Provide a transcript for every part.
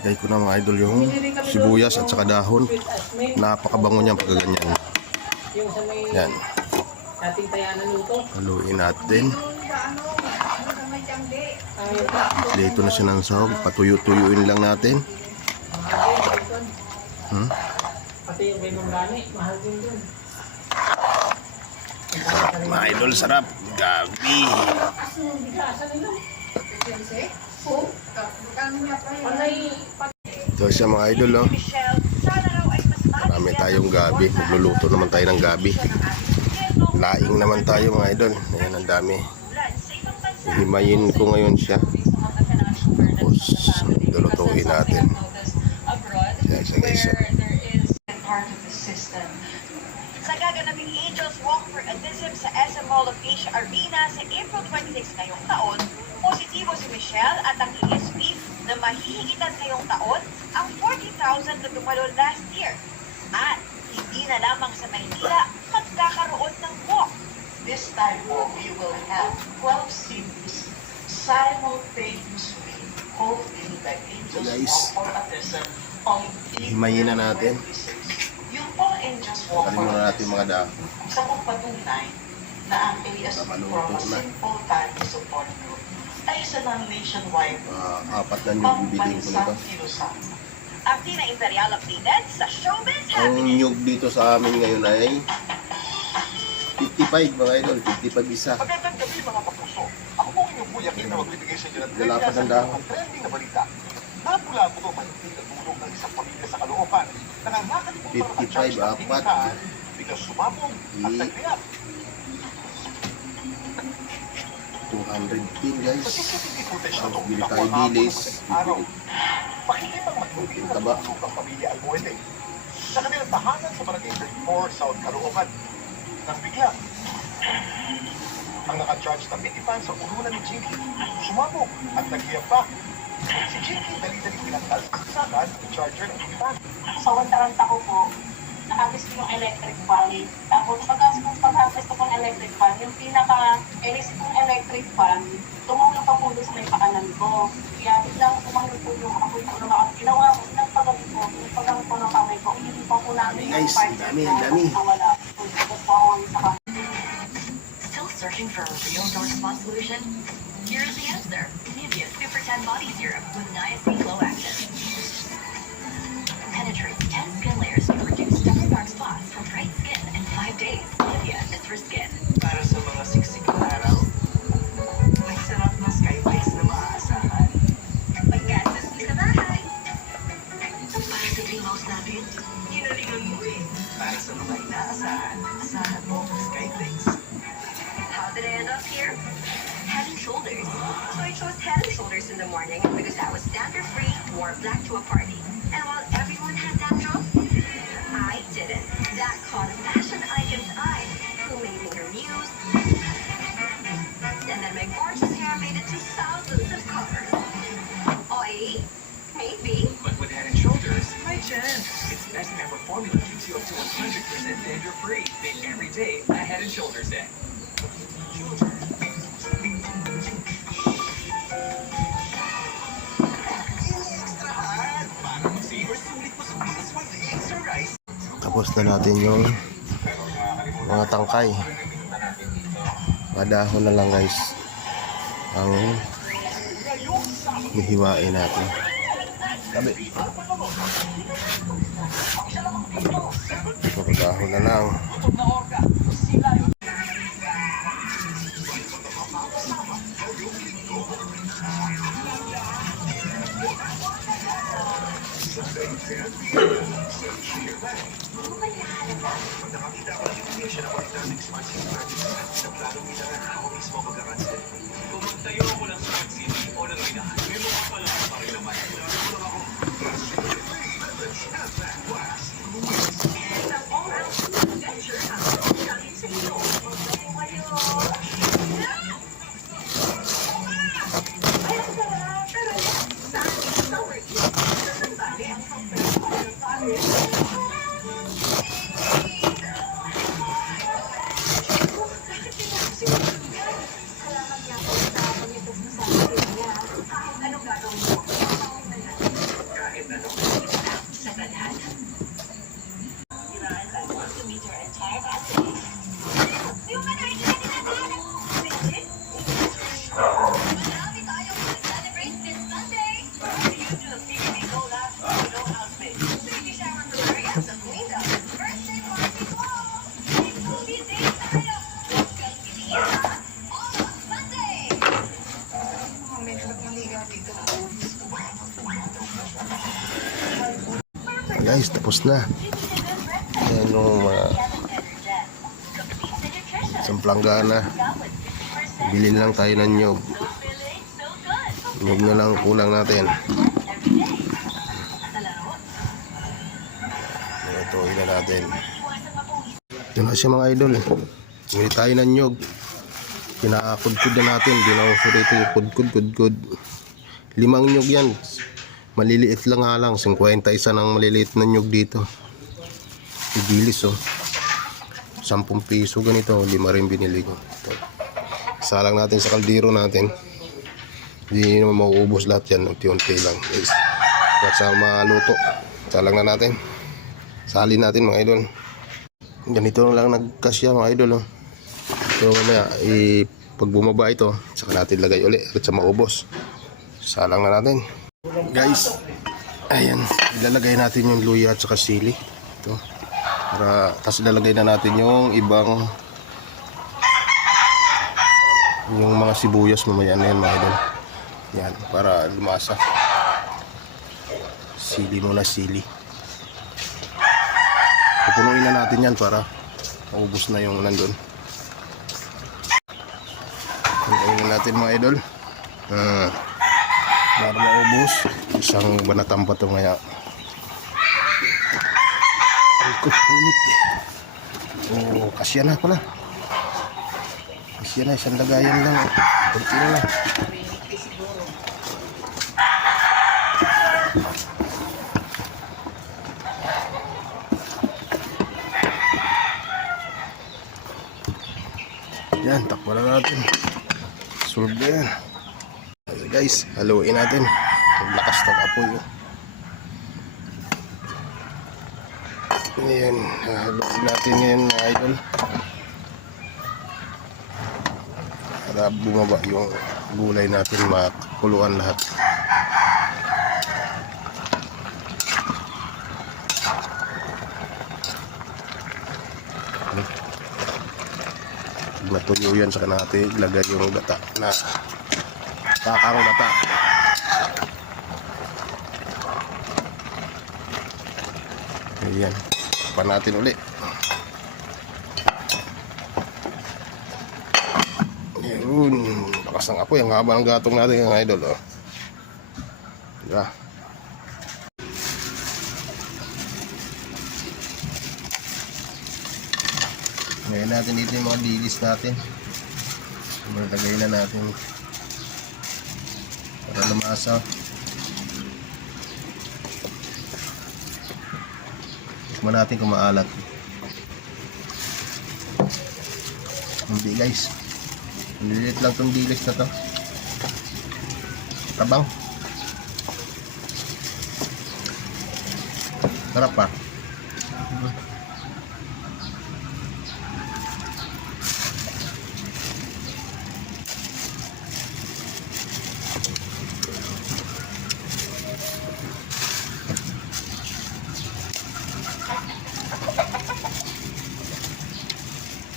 Lagay ko na mga idol yung sibuyas at saka dahon. Napakabango niyan pagka ganyan. Yan. Haluin natin. Dito na siya ng sahog. Patuyo-tuyuin lang natin. Mga idol, sarap. Gabi. Ito siya mga idol, oh. Marami tayong gabi. Magluluto naman tayo ng gabi. Laing naman tayo mga idol. Ayan, ang dami. Himayin ko ngayon siya. Tapos lulutuin natin. Ayan siya guys. Sa gaganaping Angels Walk for Autism sa SM Mall of Asia Arena sa April 26 ngayong taon, positibo si Michelle at ang ESP na mahihigitan ngayong taon ang 40,000 na dumalo last year. At hindi na lamang sa Maynila magkakaroon ng walk. This time we will have 12 cities simultaneously holding the Angels Guys, Walk for Autism on himayin na natin. Yung pong Angels Walk Karin for muna natin mga Autism, dahon. sa pagpatunay na ang ASP from a simple family support group ay isa ng nationwide Apat na nyug bibiling ko nito. pambansang kilusan. Ang Tina Imperial updated sa Showbiz Ang Happening. nyug dito sa amin ngayon ay 55 mga idol. 55 isa. Magandang gabi mga kapuso. Ako po inyong buyakin na magbibigay sa inyo ng Lalapad ang dahon. ang trending na balita. Napula po ito mahigpit na tulong ng isang pamilya sa Caloocan na nang nakalimutan ng 55, charge ng apat. pinuntahan, biglang sumabog at nagbiyak. 210 guys. Sa CCTV footage na ito, Bili tayo nakuha po dilis. ng madaling araw. Pakikitang magbibigay na Taba. tulong ng pamilya Albuete sa kanilang tahanan sa Barangay 34, South Caloocan. Nang bigla, ang naka-charge na minivan sa urunan ni Jinky sumabog at nagbiyak pa. Si Jinky dali-dali pinanggal sa saksakan ng charger ng minivan. Sa wantaranta ko po, nakabis ko yung electric fan. Tapos pagkabis ko ng electric fan, yung pinaka-elis kong electric fan, tumulong pa po doon sa may pakanan ko. Kaya biglang tumulong po yung apoy ko na ginawa ko, nagpagabi ko, nagpagabi ko ng kamay ko, hindi pa po namin Dami, guys, dami. Nawala. Pagkabot po ako sa kamay. Still searching for a real door spot solution? Here's the answer. Nivea Super 10 Body Serum with niacin glow action. Penetrates 10 skin layers to reduce dark spots from bright skin in 5 days. Nivea is for skin. Para sa mga siksik na araw, may sarap na skylights na maaasahan. Paggastos sa bahay. Para sa dream house natin, hinalingan mo eh. Para sa mga inaasahan, asahan mo ang skylights. How did I end up here? Head and Shoulders. So I chose Head and Shoulders in the morning because I was dandruff-free, wore black to a party. And while everyone had dandruff, I didn't. That caught a fashion icon's eye, who made me her muse. And then my gorgeous hair made it to thousands of covers. Oi, maybe. But with Head and Shoulders, my chance. Its best ever formula keeps you up to 100% danger-free. Make every day a Head and Shoulders day. Tapos na natin yung mga tangkay. Padahon na lang guys ang hihiwain natin. Tabi. So, padahon na lang. guys, tapos na. Ayan yung mga isang planggana. Bilhin lang tayo ng nyog. Nyog na lang kulang natin. Ito, ina natin. Ito na siya mga idol. Bili tayo ng nyog. Kinakudkud na natin. Ginawasur ito yung kudkud. 5 nyog yan. Maliliit lang nga lang. 50 isa ng maliliit na nyog dito. Ibilis oh. 10 piso ganito. 5 rin binili ko. Ito. Salang natin sa kaldero natin. Hindi naman mauubos lahat yan. Unti-unti lang guys. At sa maluto. Salang na natin. Salin natin mga idol. Ganito lang nagkasya mga idol oh. So mamaya pag bumaba ito, saka natin lagay uli at sa maubos. Salang na natin. Guys, ayan, ilalagay natin yung luya at saka sili. Ito. Para tapos ilalagay na natin yung ibang yung mga sibuyas mamaya na yan mga idol. Yan, para lumasa. Sili muna, sili. Pupunuin na natin yan para maubos na yung nandun. Pupunuin na natin mga idol. Para maubos. Isang banatang pa ito ngaya. Ay ko, init. Oh, kasya na pala. Kasya na, isang lagayan lang. Kunti na lang. Yan, takbo na natin. Solve na yan. Okay, guys, haluin natin. Ang lakas ng apoy. Ayan, haluin natin yan mga idol. Para bumaba yung gulay natin, makakuluan lahat. Matuyo yan sa natin, ilagay yung gata na takang gata. Ayan, pa natin ulit. Yun, lakas ng apoy, ang haba ng gatong natin mga idol oh. Diba? Ngayon natin dito yung mga dilis natin. Malagay na natin para lumasa. Tikman natin kung maalat. Hindi guys. Nililit lang itong dilis na to. Tabang. Sarap pa.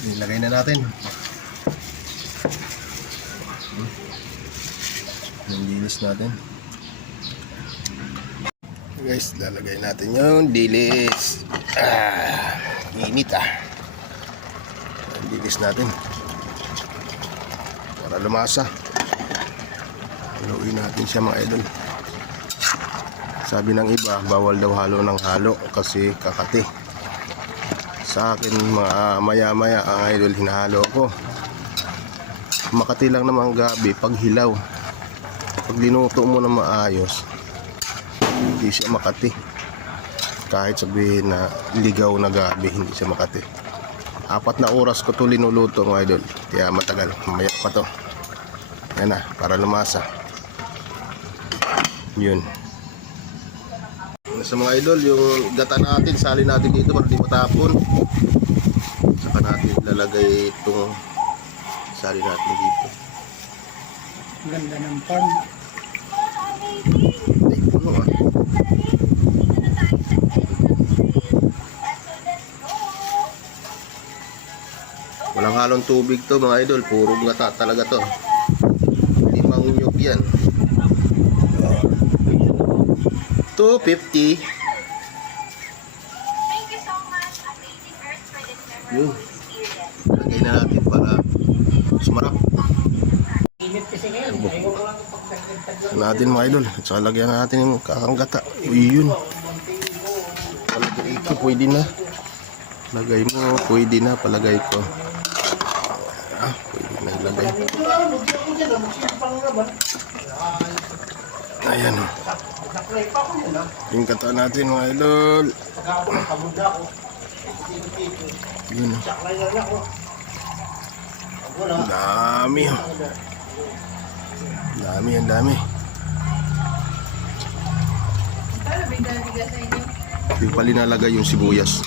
Ilagay na natin yung dilis natin guys. Lalagay natin yung dilis. Init yung dilis natin para lumasa. Haluin natin siya mga idol. Sabi ng iba bawal daw halo ng halo kasi kakati. Sa akin mga maya-maya ang idol hinahalo ko. Makati lang naman gabi pag hilaw. Pag linuto mo na maayos, hindi siya makati. Kahit sabihin na ligaw na gabi, hindi siya makati. 4 na oras ko to linuluto mga idol. Kaya matagal, mamaya pa to. Yan na, para lumasa. Yun. Sa mga idol, yung gata natin, salin natin dito para di matapon. Saka natin lalagay itong salin natin dito. Ganda ng pan. Ay, puno Walang halong tubig to mga idol, puro gata talaga to. 5 nyug yan. 250. Yun. Lagay na natin para sumarap. Init kasi ngayon. Ayaw ko lang pagdagdag lang. Natin mga idol. At saka lagyan natin yung kakanggata. Uy, yun. Palagay ko, pwede na. Lagay mo, pwede na. Palagay ko. Pwede na ilagay. Ayan o. Yung kata natin mga idol. Yun o. Ang dami o. Ang dami. Hindi pa linalagay yung sibuyas.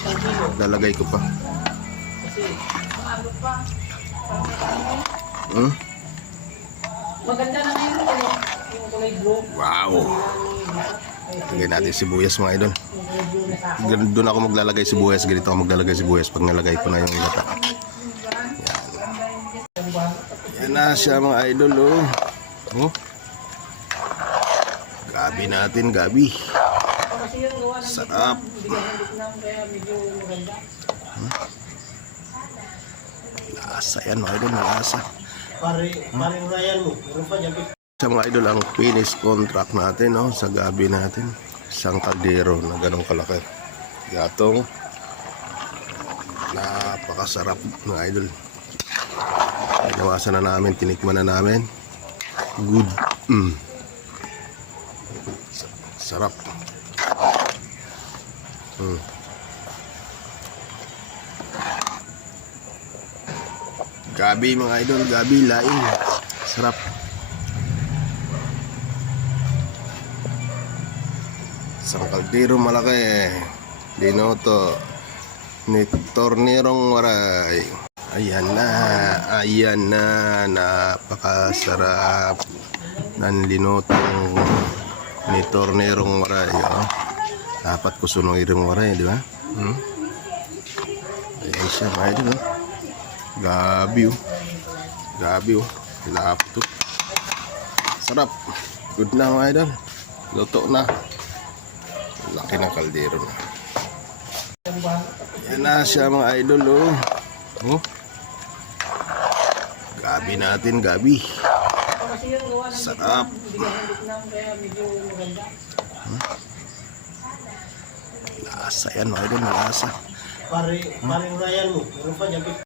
Lalagay ko pa. Maganda na ngayon yung kulay blue. Wow! Lagay natin sibuyas mga idol. Doon ako maglalagay sibuyas. Ganito ako maglalagay sibuyas pag nalagay ko na yung gata. Yan na siya mga idol oh. Oh. Gabi natin, gabi. Sarap. Lasa yan mga idol, lasa. Sa mga idol, ang finish contract natin no, sa gabi natin. Isang kaldero na ganong kalaki. Gatong napakasarap mga idol. Nawasan na namin, tinikman na namin. Good. Sarap. Gabi mga idol, gabi laing. Sarap. Isang kaldero malaki. Dinoto ni Tornerong Waray. Ayan na, napakasarap ng linotong ni Tornerong Waray. Oh. Dapat ko sunong waray, di ba? Ayan siya, mga idol. Oh. Gabi oh. Lapto. Sarap. Good na mga idol. Luto na. Laki ng kaldero na. Ayan na siya mga idol oh. Oh. Gabi natin, gabi. Sarap. Lasa yan mga idol, lasa. Pare Ryan mo, meron pa dyan